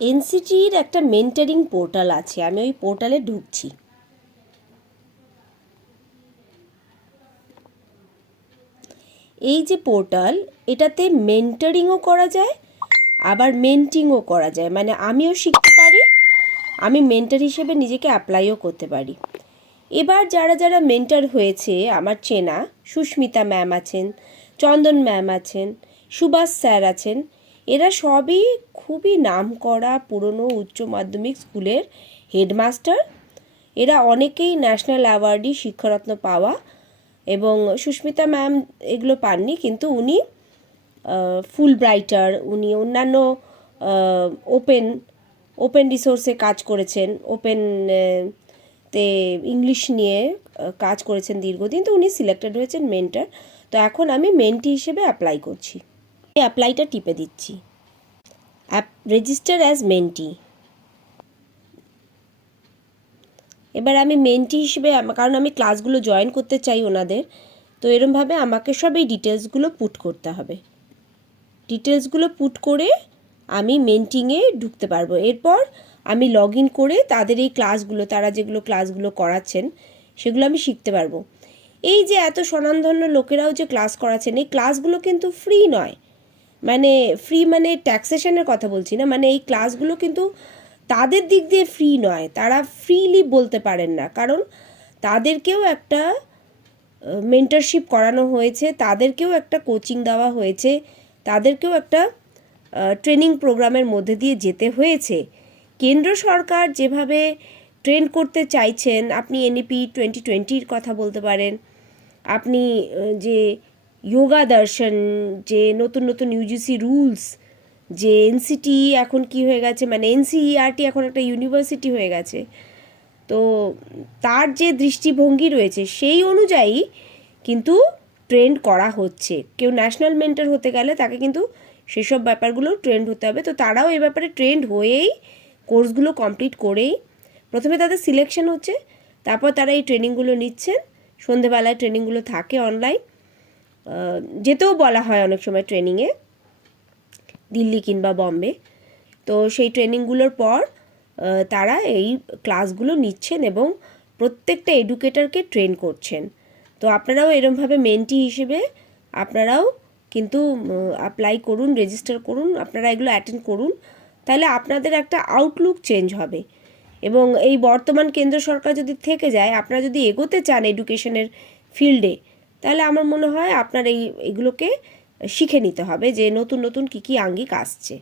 এনসিটির একটা mentoring portal আছে, আমি ওই পোর্টালে ঢুকছি। এই যে পোর্টাল, এটাতে মেন্টরিংও করা যায়, আবার মেন্টিংও করা যায়, মানে আমিও শিখতে পারি, আমি মেন্টর হিসেবে নিজেকে অ্যাপ্লাইও করতে পারি। এবার যারা যারা মেন্টর হয়েছে আমার চেনা, সুস্মিতা ম্যাম আছেন, চন্দন ম্যাম আছেন, সুভাষ স্যার আছেন, এরা সবই খুবই নামকরা পুরনো উচ্চ মাধ্যমিক স্কুলের হেডমাস্টার। এরা অনেকেই ন্যাশনাল অ্যাওয়ার্ডই শিক্ষারত্ন পাওয়া, এবং সুস্মিতা ম্যাম এগুলো পাননি, কিন্তু উনি ফুল ব্রাইটার, উনি অন্যান্য ওপেন রিসোর্সে কাজ করেছেন, তে ইংলিশ নিয়ে কাজ করেছেন দীর্ঘদিন, তো উনি সিলেক্টেড হয়েছেন মেন্টর। তো এখন আমি মেন্টি হিসেবে অ্যাপ্লাই করছি, এই অ্যাপ্লাইটা টিপে দিচ্ছি, রেজিস্টার অ্যাজ মেন্টি। এবার আমি মেন্টি হিসেবে, কারণ আমি ক্লাসগুলো জয়েন করতে চাই ওনাদের, তো এরমভাবে আমাকে সব এই ডিটেলসগুলো পুট করতে হবে। ডিটেলসগুলো পুট করে আমি মেন্টিংয়ে ঢুকতে পারবো। এরপর আমি লগ ইন করে তাদের এই ক্লাসগুলো, তারা যেগুলো ক্লাসগুলো করাচ্ছেন সেগুলো আমি শিখতে পারবো। এই যে এত স্বনামধন্য লোকেরাও যে ক্লাস করাচ্ছেন, এই ক্লাসগুলো কিন্তু ফ্রি নয়, মানে ফ্রি মানে ট্যাক্সেশনের কথা বলছি না, মানে এই ক্লাসগুলো কিন্তু তাদের দিক দিয়ে ফ্রি নয়, তারা ফ্রিলি বলতে পারেন না, কারণ তাদেরকেও একটা মেন্টরশিপ করানো হয়েছে, তাদেরকেও একটা কোচিং দেওয়া হয়েছে, তাদেরকেও একটা ট্রেনিং প্রোগ্রামের মধ্যে দিয়ে যেতে হয়েছে। কেন্দ্র সরকার যেভাবে ট্রেন করতে চাইছেন, আপনি এনইপি 2020-র কথা বলতে পারেন, আপনি যে যোগা দর্শন, যে নতুন নতুন ইউজিসি রুলস, যে এনসিটি এখন কি হয়ে গেছে, মানে এনসিইআরটি এখন একটা ইউনিভার্সিটি হয়ে গেছে, তো তার যে দৃষ্টিভঙ্গি রয়েছে সেই অনুযায়ী কিন্তু ট্রেন্ড করা হচ্ছে। কেউ ন্যাশনাল মেন্টর হতে গেলে তাকে কিন্তু সেসব ব্যাপারগুলো ট্রেন্ড হতে হবে, তো তারাও এই ব্যাপারে ট্রেন্ড হয়েই কোর্সগুলো কমপ্লিট করেই প্রথমে তাদের সিলেকশন হচ্ছে, তারপর তারা এই ট্রেনিংগুলো নিচ্ছেন। সন্ধেবেলায় ট্রেনিংগুলো থাকে অনলাইন, যেতেও বলা হয় অনেক সময় ট্রেনিংয়ে, দিল্লি কিংবা বম্বে। তো সেই ট্রেনিংগুলোর পর তারা এই ক্লাসগুলো নিচ্ছেন এবং প্রত্যেকটা এডুকেটরকে ট্রেন করছেন। তো আপনারাও এরমভাবে মেন্টি হিসেবে আপনারাও কিন্তু অ্যাপ্লাই করুন, রেজিস্টার করুন, আপনারা এগুলো অ্যাটেন্ড করুন, তাহলে আপনাদের একটা আউটলুক চেঞ্জ হবে। এবং এই বর্তমান কেন্দ্র সরকার যদি থেকে যায়, আপনারা যদি এগোতে চান এডুকেশনের ফিল্ডে, তাহলে আমার মনে হয় আপনার এগুলোকে শিখে নিতে হবে যে নতুন নতুন কী কী আঙ্গিক আসছে।